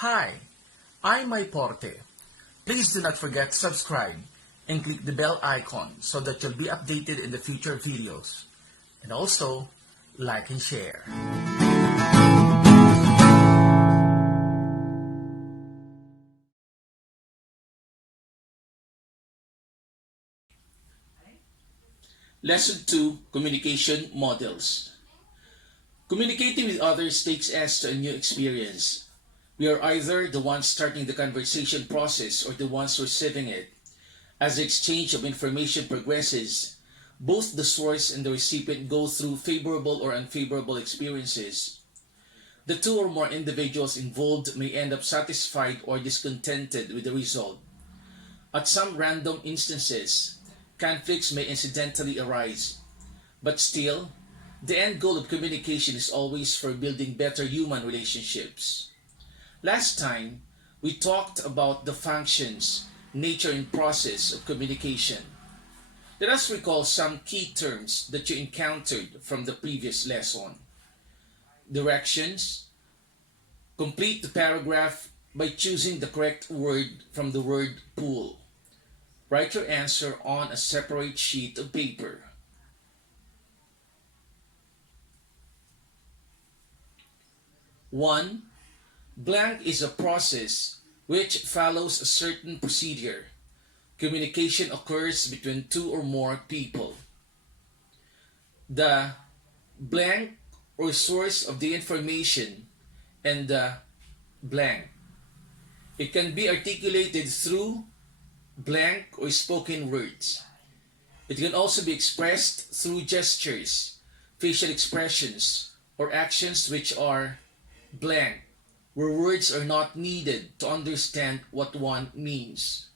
Hi, I'm Porte. Please do not forget to subscribe and click the bell icon so that you'll be updated in the future videos. And also, like and share. Lesson 2, Communication Models. Communicating with others takes us to a new experience. We are either the ones starting the conversation process or the ones receiving it. As the exchange of information progresses, both the source and the recipient go through favorable or unfavorable experiences. The two or more individuals involved may end up satisfied or discontented with the result. At some random instances, conflicts may incidentally arise, but still, the end goal of communication is always for building better human relationships. Last time, we talked about the functions, nature, and process of communication. Let us recall some key terms that you encountered from the previous lesson. Directions. Complete the paragraph by choosing the correct word from the word pool. Write your answer on a separate sheet of paper. 1. Blank is a process which follows a certain procedure. Communication occurs between two or more people. The blank or source of the information and the blank. It can be articulated through blank or spoken words. It can also be expressed through gestures, facial expressions, or actions which are blank, where words are not needed to understand what one means.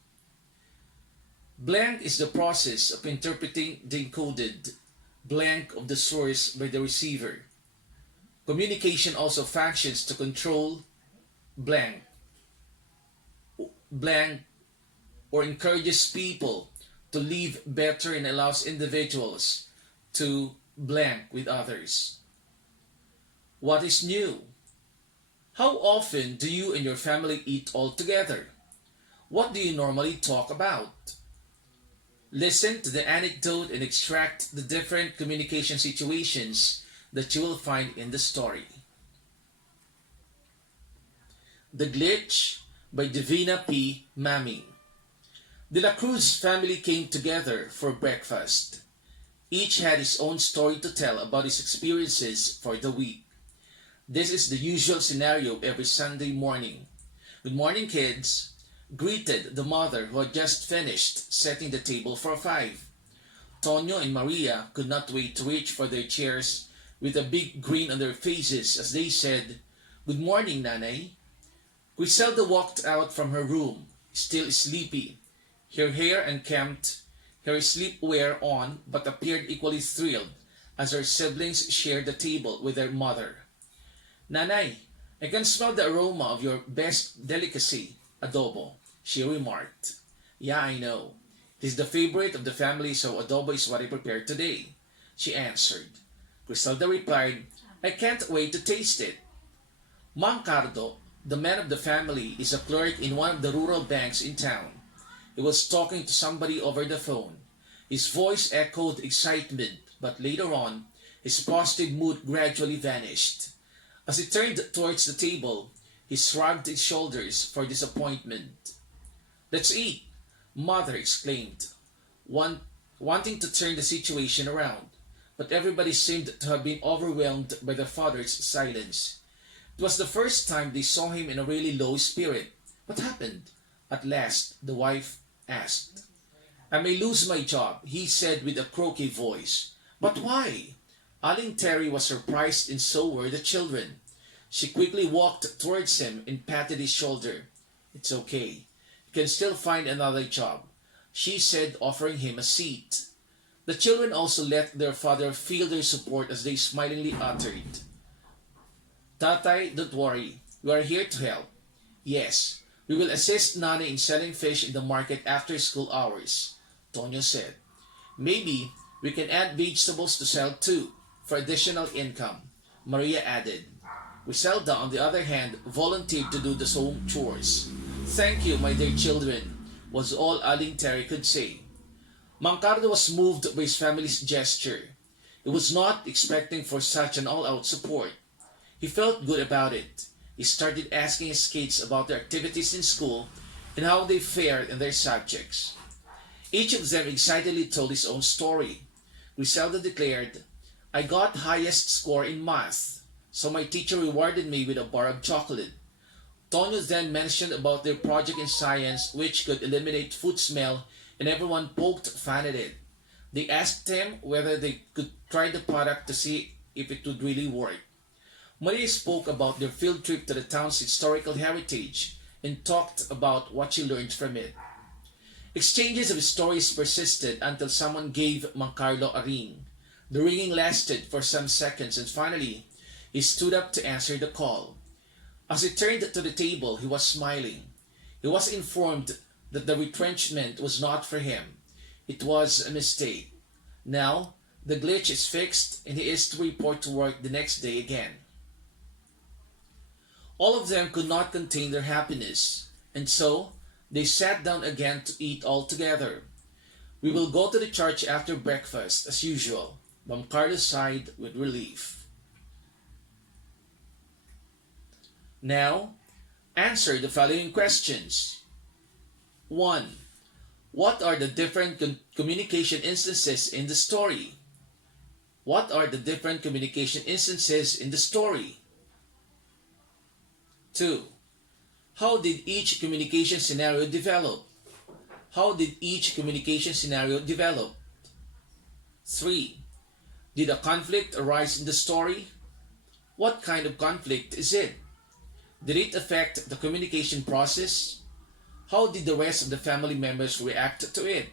Blank is the process of interpreting the encoded blank of the source by the receiver. Communication also functions to control blank, blank or encourages people to live better and allows individuals to blank with others. What is new? How often do you and your family eat all together? What do you normally talk about? Listen to the anecdote and extract the different communication situations that you will find in the story. The Glitch by Divina P. Maming. De la Cruz family came together for breakfast. Each had his own story to tell about his experiences for the week. This is the usual scenario every Sunday morning. "Good morning, kids," greeted the mother who had just finished setting the table for 5. Tonyo and Maria could not wait to reach for their chairs with a big grin on their faces as they said, "Good morning, Nanay." Griselda walked out from her room, still sleepy, her hair unkempt, her sleepwear on, but appeared equally thrilled as her siblings shared the table with their mother. "Nanay, I can smell the aroma of your best delicacy, adobo," she remarked. "Yeah, I know. It is the favorite of the family, so adobo is what I prepared today," she answered. Griselda replied, "I can't wait to taste it." Mang Cardo, the man of the family, is a clerk in one of the rural banks in town. He was talking to somebody over the phone. His voice echoed excitement, but later on, his positive mood gradually vanished. As he turned towards the table, he shrugged his shoulders for disappointment. "Let's eat," Mother exclaimed, wanting to turn the situation around, but everybody seemed to have been overwhelmed by the father's silence. It was the first time they saw him in a really low spirit. "What happened?" at last the wife asked. "I may lose my job," he said with a croaky voice. "But why?" Aling Terry was surprised and so were the children. She quickly walked towards him and patted his shoulder. "It's okay. You can still find another job," she said, offering him a seat. The children also let their father feel their support as they smilingly uttered, "Tatay, don't worry. We are here to help." "Yes, we will assist Nani in selling fish in the market after school hours," Tonyo said. "Maybe we can add vegetables to sell too, for additional income," Maria added. Griselda, on the other hand, volunteered to do the home chores. "Thank you, my dear children," was all Aling Terry could say. Mancardo was moved by his family's gesture. He was not expecting for such an all-out support. He felt good about it. He started asking his kids about their activities in school and how they fared in their subjects. Each of them excitedly told his own story. Griselda declared, "I got highest score in math, so my teacher rewarded me with a bar of chocolate." Tonyo then mentioned about their project in science which could eliminate food smell, and everyone poked fun at it. They asked him whether they could try the product to see if it would really work. Maria spoke about their field trip to the town's historical heritage and talked about what she learned from it. Exchanges of stories persisted until someone gave Mancarlo a ring. The ringing lasted for some seconds, and finally he stood up to answer the call. As he turned to the table, he was smiling. He was informed that the retrenchment was not for him. It was a mistake. Now, the glitch is fixed and he is to report to work the next day again. All of them could not contain their happiness, and so they sat down again to eat all together. "We will go to the church after breakfast, as usual," Mancarlo sighed with relief. Now, answer the following questions. 1. What are the different communication instances in the story? What are the different communication instances in the story? 2. How did each communication scenario develop? How did each communication scenario develop? 3. Did a conflict arise in the story? What kind of conflict is it? Did it affect the communication process? How did the rest of the family members react to it?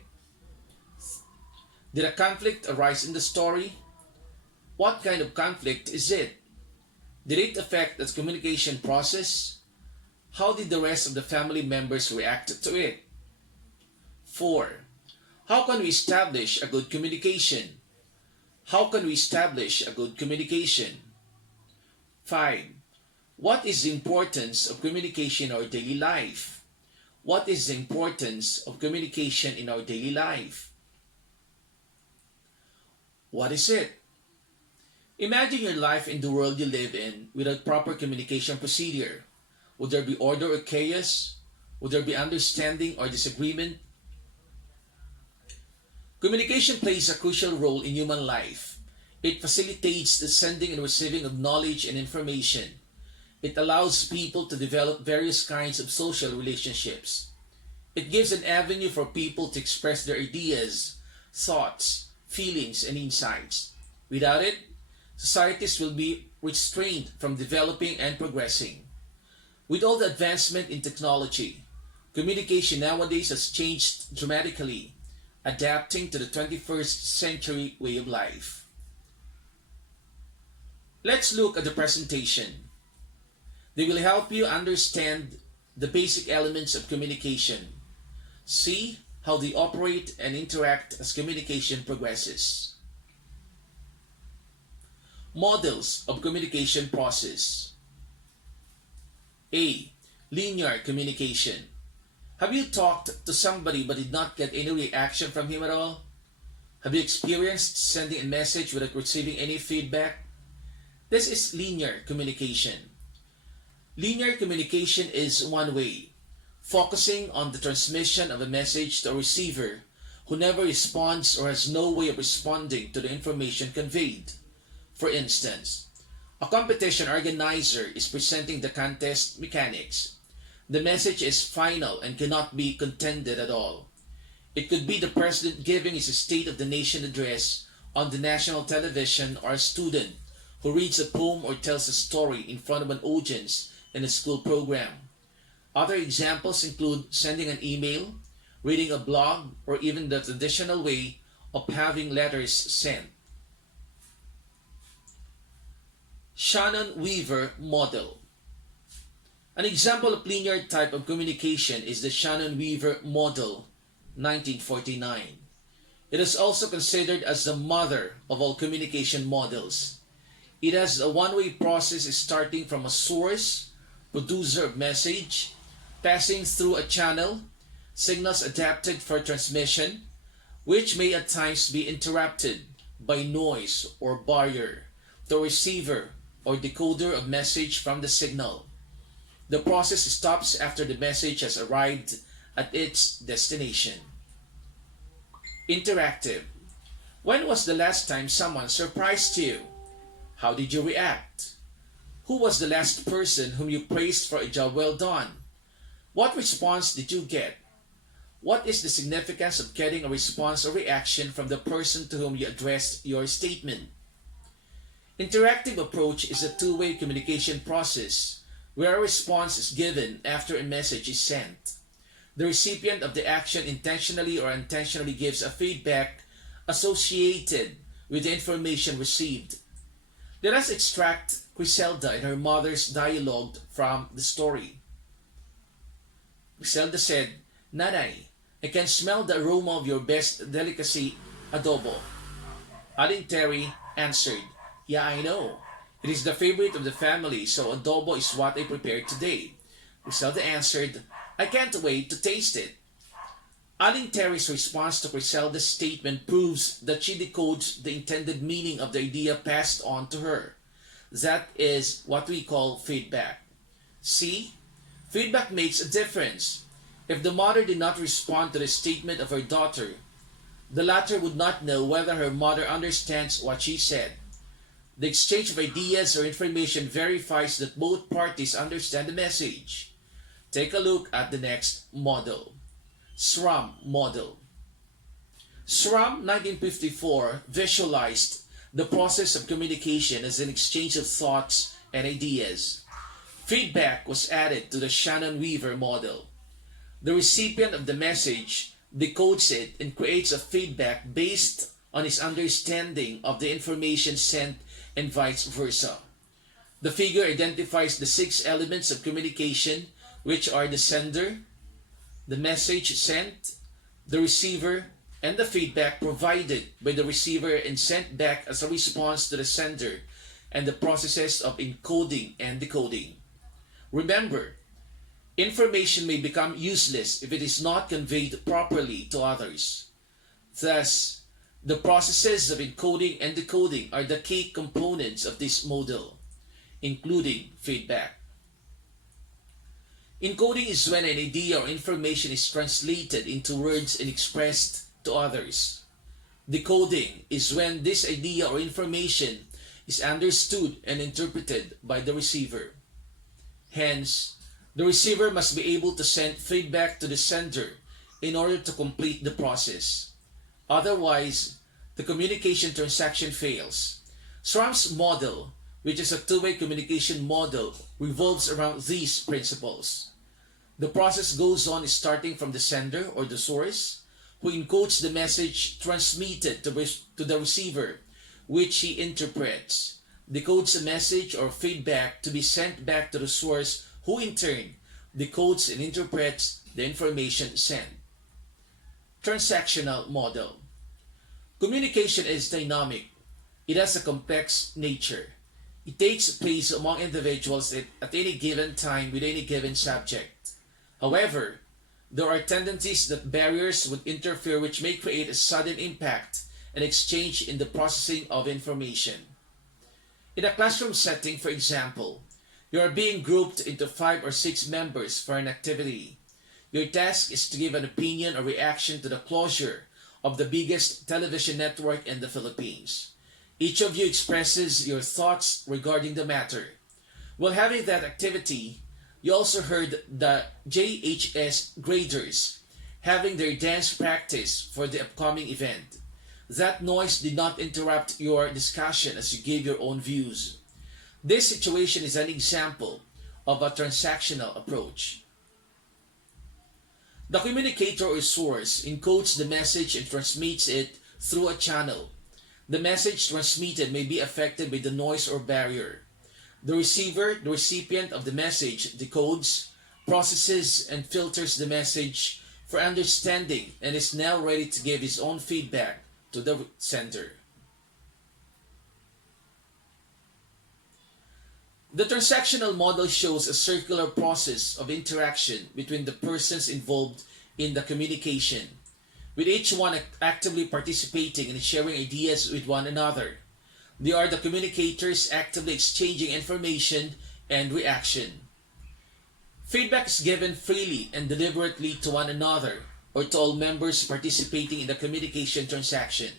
Did a conflict arise in the story? What kind of conflict is it? Did it affect the communication process? How did the rest of the family members react to it? 4. How can we establish a good communication? How can we establish a good communication? 5. What is the importance of communication in our daily life? What is the importance of communication in our daily life? What is it? Imagine your life in the world you live in without proper communication procedure. Would there be order or chaos? Would there be understanding or disagreement? Communication plays a crucial role in human life. It facilitates the sending and receiving of knowledge and information. It allows people to develop various kinds of social relationships. It gives an avenue for people to express their ideas, thoughts, feelings, and insights. Without it, societies will be restrained from developing and progressing. With all the advancement in technology, communication nowadays has changed dramatically, adapting to the 21st century way of life. Let's look at the presentation. They will help you understand the basic elements of communication. See how they operate and interact as communication progresses. Models of communication process. A. Linear communication. Have you talked to somebody but did not get any reaction from him at all? Have you experienced sending a message without receiving any feedback? This is linear communication. Linear communication is one way, focusing on the transmission of a message to a receiver who never responds or has no way of responding to the information conveyed. For instance, a competition organizer is presenting the contest mechanics. The message is final and cannot be contended at all. It could be the president giving his State of the Nation address on the national television, or a student who reads a poem or tells a story in front of an audience in a school program. Other examples include sending an email, reading a blog, or even the traditional way of having letters sent. Shannon-Weaver model. An example of linear type of communication is the Shannon-Weaver model, 1949. It is also considered as the mother of all communication models. It has a one-way process starting from a source, producer of message, passing through a channel, signals adapted for transmission, which may at times be interrupted by noise or barrier, the receiver or decoder of message from the signal. The process stops after the message has arrived at its destination. Interactive. When was the last time someone surprised you? How did you react? Who was the last person whom you praised for a job well done? What response did you get? What is the significance of getting a response or reaction from the person to whom you addressed your statement? Interactive approach is a two-way communication process where a response is given after a message is sent. The recipient of the action intentionally or unintentionally gives a feedback associated with the information received. Let us extract Griselda and her mother's dialogue from the story. Griselda said, "Nanay, I can smell the aroma of your best delicacy, adobo." Aling Terry answered, "Yeah, I know. It is the favorite of the family, so adobo is what I prepared today." Griselda answered, "I can't wait to taste it." Aling Terry's response to Griselda's statement proves that she decodes the intended meaning of the idea passed on to her. That is what we call feedback. See? Feedback makes a difference. If the mother did not respond to the statement of her daughter, the latter would not know whether her mother understands what she said. The exchange of ideas or information verifies that both parties understand the message. Take a look at the next model. SRAM model. SRAM 1954 visualized the process of communication as an exchange of thoughts and ideas. Feedback was added to the Shannon-Weaver model. The recipient of the message decodes it and creates a feedback based on his understanding of the information sent and vice versa. The figure identifies the 6 elements of communication, which are the sender, the message sent, the receiver, and the feedback provided by the receiver and sent back as a response to the sender, and the processes of encoding and decoding. Remember, information may become useless if it is not conveyed properly to others. Thus, the processes of encoding and decoding are the key components of this model, including feedback. Encoding is when an idea or information is translated into words and expressed to others. Decoding is when this idea or information is understood and interpreted by the receiver. Hence, the receiver must be able to send feedback to the sender in order to complete the process. Otherwise, the communication transaction fails. SRAM's model, which is a two-way communication model, revolves around these principles. The process goes on starting from the sender or the source, who encodes the message transmitted to the receiver, which he interprets, decodes a message or feedback to be sent back to the source, who in turn decodes and interprets the information sent. Transactional model. Communication is dynamic. It has a complex nature. It takes place among individuals at any given time with any given subject. However, there are tendencies that barriers would interfere which may create a sudden impact and exchange in the processing of information. In a classroom setting, for example, you are being grouped into 5 or 6 members for an activity. Your task is to give an opinion or reaction to the closure of the biggest television network in the Philippines. Each of you expresses your thoughts regarding the matter. While having that activity, you also heard the JHS graders having their dance practice for the upcoming event. That noise did not interrupt your discussion as you gave your own views. This situation is an example of a transactional approach. The communicator or source encodes the message and transmits it through a channel. The message transmitted may be affected by the noise or barrier. The receiver, the recipient of the message, decodes, processes, and filters the message for understanding and is now ready to give his own feedback to the sender. The transactional model shows a circular process of interaction between the persons involved in the communication, with each one actively participating and sharing ideas with one another. They are the communicators actively exchanging information and reaction. Feedback is given freely and deliberately to one another or to all members participating in the communication transaction.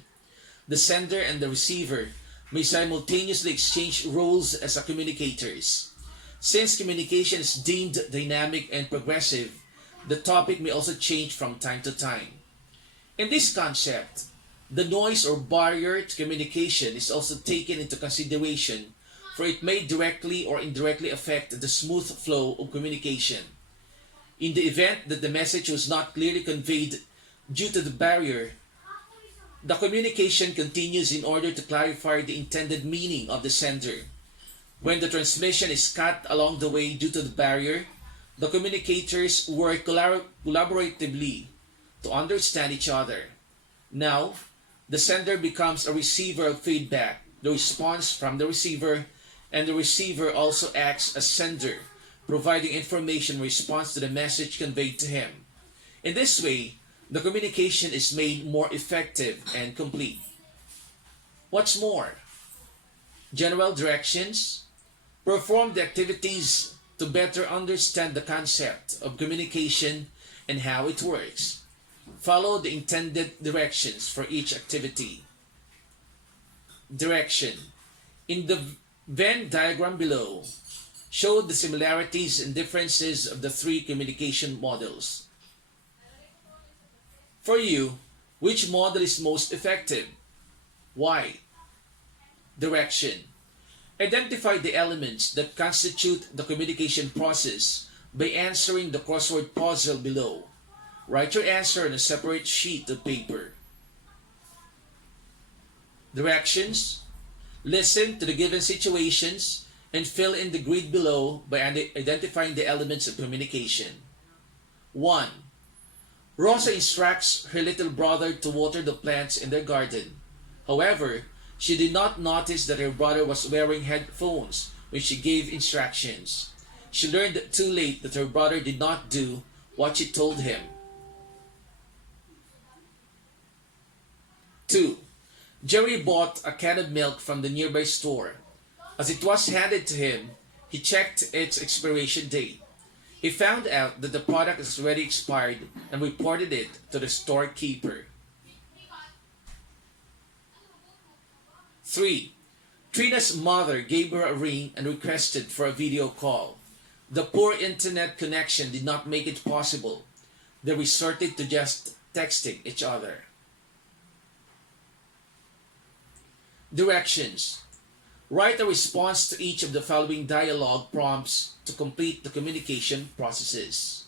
The sender and the receiver may simultaneously exchange roles as a communicators. Since communication is deemed dynamic and progressive, the topic may also change from time to time. In this concept, the noise or barrier to communication is also taken into consideration, for it may directly or indirectly affect the smooth flow of communication. In the event that the message was not clearly conveyed due to the barrier, the communication continues in order to clarify the intended meaning of the sender. When the transmission is cut along the way due to the barrier, the communicators work collaboratively to understand each other. Now, the sender becomes a receiver of feedback, the response from the receiver, and the receiver also acts as sender, providing information in response to the message conveyed to him. In this way, the communication is made more effective and complete. What's more, general directions: perform the activities to better understand the concept of communication and how it works. Follow the intended directions for each activity. Direction. In the Venn diagram below, show the similarities and differences of the three communication models. For you, which model is most effective? Why? Direction. Identify the elements that constitute the communication process by answering the crossword puzzle below. Write your answer on a separate sheet of paper. Directions. Listen to the given situations and fill in the grid below by identifying the elements of communication. 1. Rosa instructs her little brother to water the plants in their garden. However, she did not notice that her brother was wearing headphones when she gave instructions. She learned too late that her brother did not do what she told him. 2. Jerry bought a can of milk from the nearby store. As it was handed to him, he checked its expiration date. He found out that the product is already expired and reported it to the storekeeper. 3. Trina's mother gave her a ring and requested for a video call. The poor internet connection did not make it possible. They resorted to just texting each other. Directions. Write a response to each of the following dialogue prompts to complete the communication processes.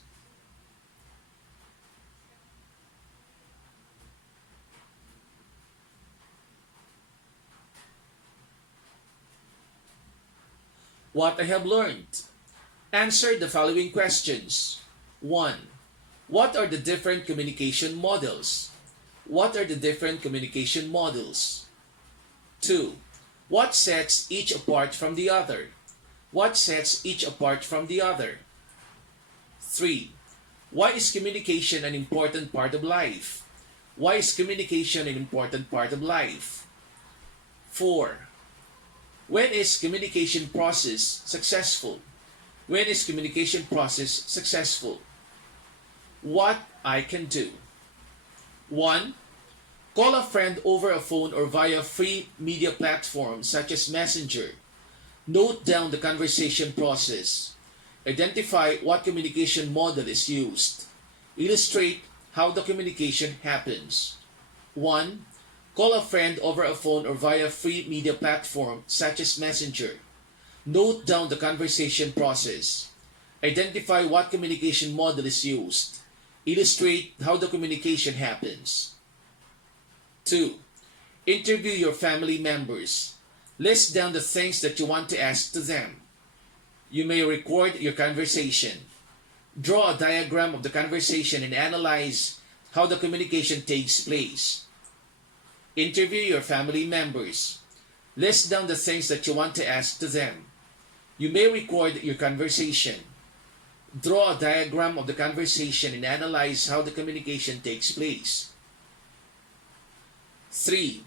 What I have learned. Answer the following questions. 1. What are the different communication models? What are the different communication models? 2. What sets each apart from the other? What sets each apart from the other? 3. Why is communication an important part of life? Why is communication an important part of life? 4. When is communication process successful? When is communication process successful? What I can do. 1. Call a friend over a phone or via free media platforms such as Messenger. Note down the conversation process. Identify what communication model is used. Illustrate how the communication happens. 1. Call a friend over a phone or via free media platform such as Messenger. Note down the conversation process. Identify what communication model is used. Illustrate how the communication happens. 2. Interview your family members. List down the things that you want to ask to them. You may record your conversation. Draw a diagram of the conversation and analyze how the communication takes place. Interview your family members. List down the things that you want to ask to them. You may record your conversation. Draw a diagram of the conversation and analyze how the communication takes place. 3.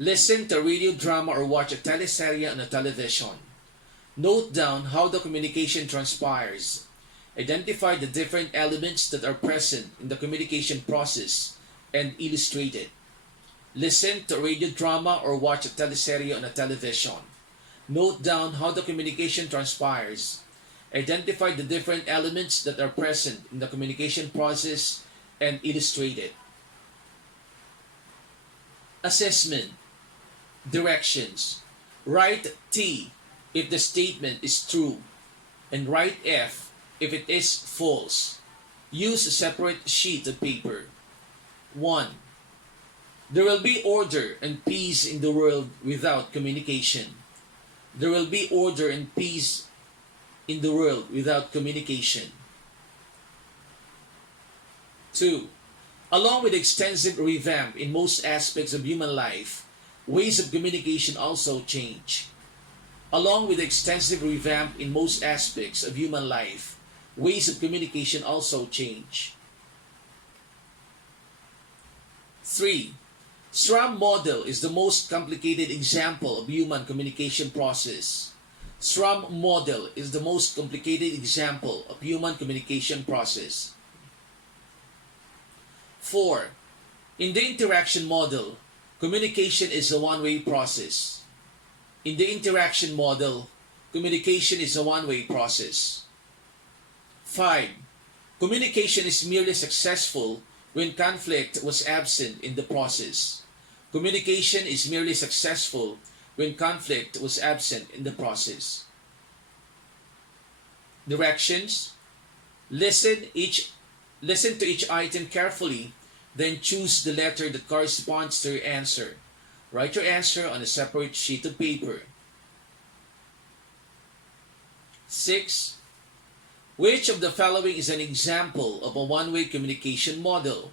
Listen to a radio drama or watch a teleserye on a television. Note down how the communication transpires. Identify the different elements that are present in the communication process and illustrate it. Listen to a radio drama or watch a teleserye on a television. Note down how the communication transpires. Identify the different elements that are present in the communication process and illustrate it. Assessment. Directions. Write T if the statement is true and write F if it is false. Use a separate sheet of paper. 1. There will be order and peace in the world without communication. There will be order and peace in the world without communication. 2. Along with extensive revamp in most aspects of human life, ways of communication also change. Along with extensive revamp in most aspects of human life, ways of communication also change. 3. SRAM model is the most complicated example of human communication process. SRAM model is the most complicated example of human communication process. 4. In the interaction model, communication is a one-way process. In the interaction model, communication is a one-way process. 5. Communication is merely successful when conflict was absent in the process. Communication is merely successful when conflict was absent in the process. Directions. Listen to each item carefully, then choose the letter that corresponds to your answer. Write your answer on a separate sheet of paper. 6. Which of the following is an example of a one-way communication model?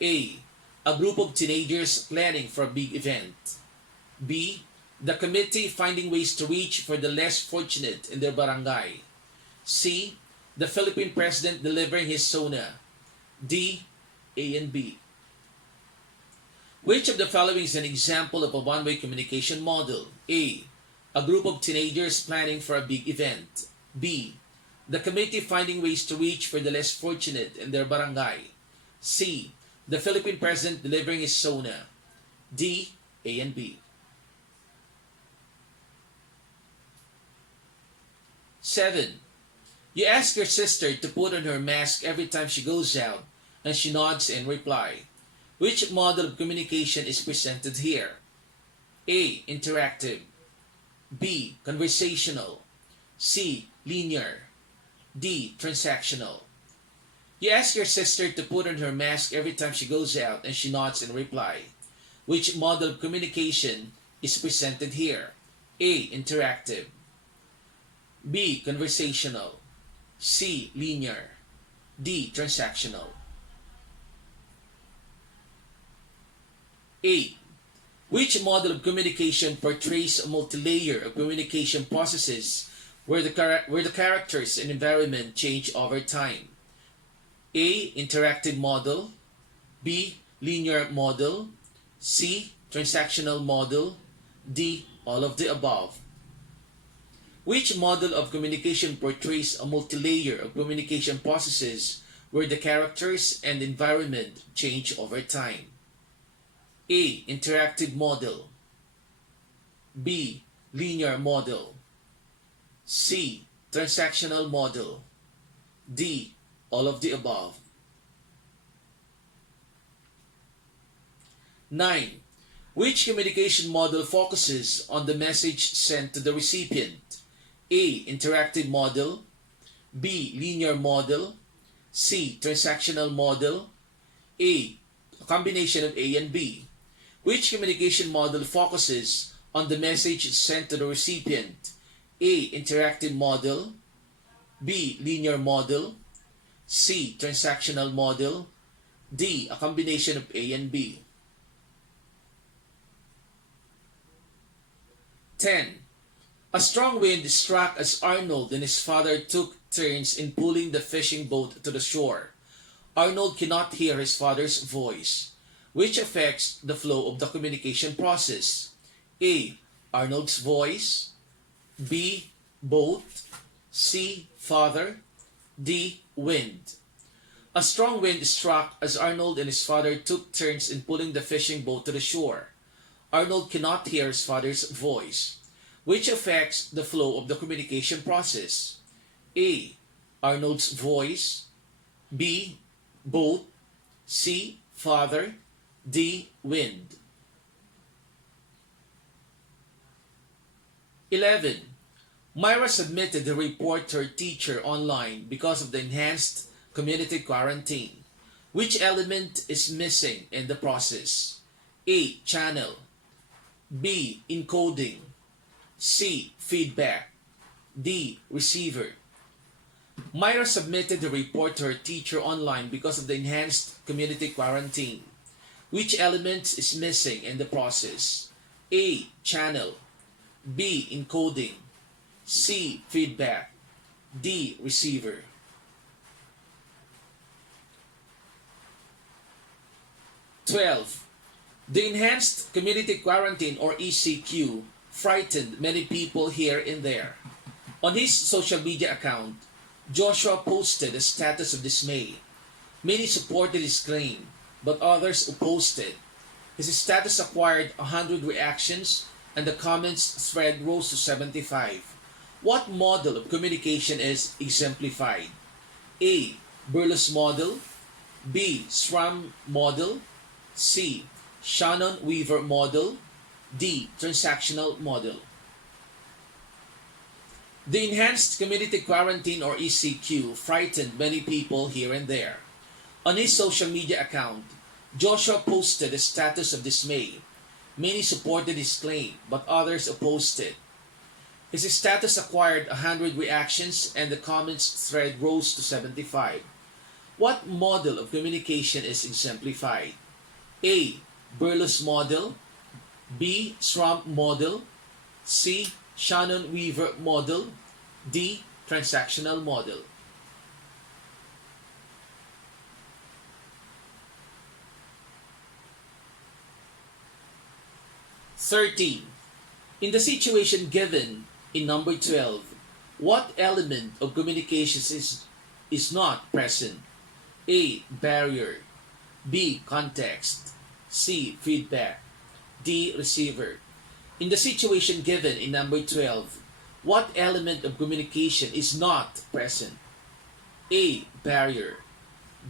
A. A group of teenagers planning for a big event. B. The committee finding ways to reach for the less fortunate in their barangay. C. The Philippine president delivering his SONA. D. A and B. Which of the following is an example of a one-way communication model? A. A group of teenagers planning for a big event. B. The committee finding ways to reach for the less fortunate in their barangay. C. The Philippine president delivering his SONA. D. A and B. 7. You ask your sister to put on her mask every time she goes out, and she nods in reply. Which model of communication is presented here? A. Interactive. B. Conversational. C. Linear. D. Transactional. You ask your sister to put on her mask every time she goes out and she nods in reply. Which model of communication is presented here? A. Interactive. B. Conversational. C. Linear. D. Transactional. 8. Which model of communication portrays a multi-layer of communication processes where the characters and environment change over time? A. Interactive model. B. Linear model. C. Transactional model. D. All of the above. Which model of communication portrays a multi-layer of communication processes where the characters and environment change over time? A. Interactive model. B. Linear model. C. Transactional model. D. All of the above. 9. Which communication model focuses on the message sent to the recipient? A. Interactive model. B. Linear model. C. Transactional model. A combination of A and B. Which communication model focuses on the message sent to the recipient? A. Interactive model. B. Linear model. C. Transactional model. D. A combination of A and B. 10. A strong wind struck as Arnold and his father took turns in pulling the fishing boat to the shore. Arnold cannot hear his father's voice, which affects the flow of the communication process. A. Arnold's voice. B. Boat. C. Father. D. Wind. A strong wind struck as Arnold and his father took turns in pulling the fishing boat to the shore. Arnold cannot hear his father's voice, which affects the flow of the communication process. A. Arnold's voice. B. Boat. C. Father. D. Wind. 11. Myra submitted the report to her teacher online because of the enhanced community quarantine. Which element is missing in the process? A. Channel. B. Encoding. C. Feedback. D. Receiver. Myra submitted the report to her teacher online because of the enhanced community quarantine. Which element is missing in the process? A. Channel. B. Encoding. C. Feedback. D. Receiver. 12. The enhanced community quarantine or ECQ frightened many people here and there. On his social media account, Joshua posted a status of dismay. Many supported his claim, but others opposed it. His status acquired 100 reactions and the comments thread rose to 75. What model of communication is exemplified? A. Burles model. B. SRAM model. C. Shannon-Weaver model. D. Transactional model. The enhanced community quarantine or ECQ frightened many people here and there. On his social media account, Joshua posted a status of dismay. Many supported his claim, but others opposed it. His status acquired 100 reactions and the comments thread rose to 75. What model of communication is exemplified? A. Burles model. B. SRAM model. C. Shannon-Weaver model. D. Transactional model. In the situation given in number 12, what element of communications is not present? A. Barrier. B. Context. C. Feedback. D. Receiver. In the situation given in number 12, what element of communication is not present? A. Barrier.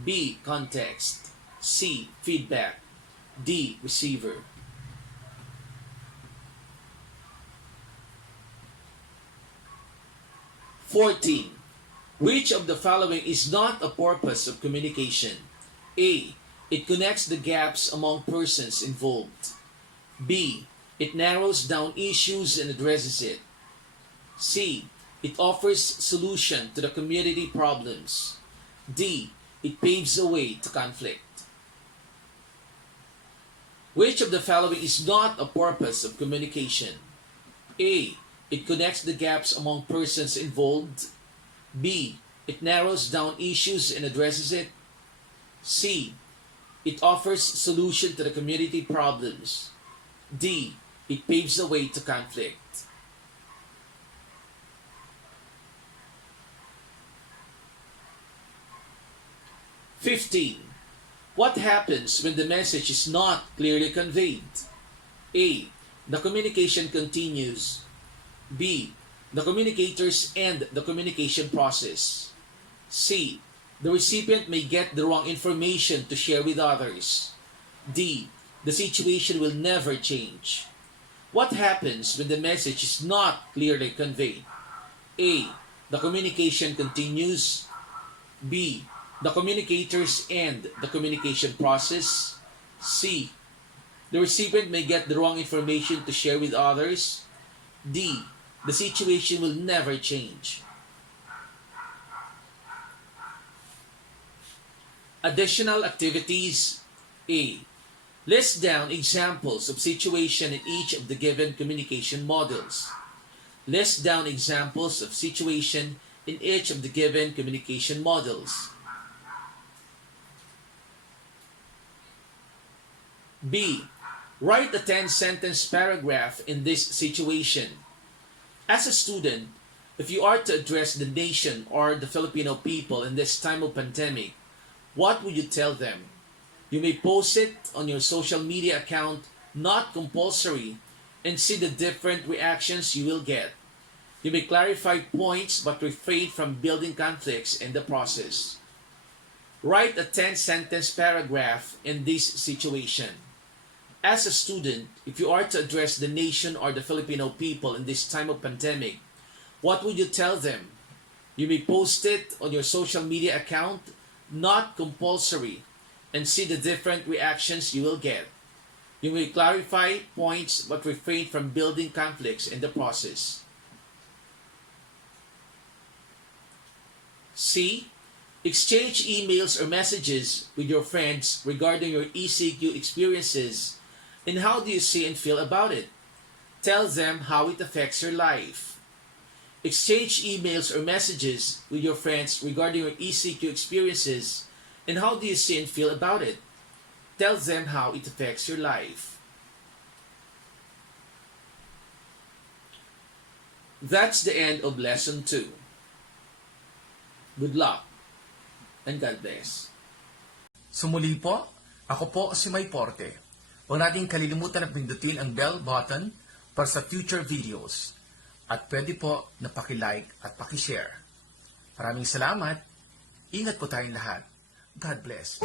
B. Context. C. Feedback. D. Receiver. 14. Which of the following is not a purpose of communication? A. It connects the gaps among persons involved. B. It narrows down issues and addresses it. C. It offers solution to the community problems. D. It paves the way to conflict. Which of the following is not a purpose of communication? A. It connects the gaps among persons involved. B. It narrows down issues and addresses it. C. It offers solution to the community problems. D. It paves the way to conflict. '15. What happens when the message is not clearly conveyed? A. The communication continues. B. The communicators end the communication process. C. The recipient may get the wrong information to share with others. D. The situation will never change. What happens when the message is not clearly conveyed? A. The communication continues. B. The communicators end the communication process. C. The recipient may get the wrong information to share with others. D. The situation will never change. Additional activities. A. List down examples of situation in each of the given communication models. List down examples of situation in each of the given communication models. B. Write a 10-sentence paragraph in this situation. As a student, if you are to address the nation or the Filipino people in this time of pandemic, what would you tell them? You may post it on your social media account, not compulsory, and see the different reactions you will get. You may clarify points but refrain from building conflicts in the process. Write a 10-sentence paragraph in this situation. As a student, if you are to address the nation or the Filipino people in this time of pandemic, what would you tell them? You may post it on your social media account, not compulsory, and see the different reactions you will get. You may clarify points but refrain from building conflicts in the process. C. Exchange emails or messages with your friends regarding your ECQ experiences and how do you see and feel about it. Tell them how it affects your life. Exchange emails or messages with your friends regarding your ECQ experiences and how do you see and feel about it. Tell them how it affects your life. That's the end of Lesson 2. Good luck and God bless. So muli po, ako po si Porte. Huwag natin kalilimutan na pindutin ang bell button para sa future videos. At pwede po na paki-like at paki-share. Maraming salamat. Ingat po tayong lahat. God bless.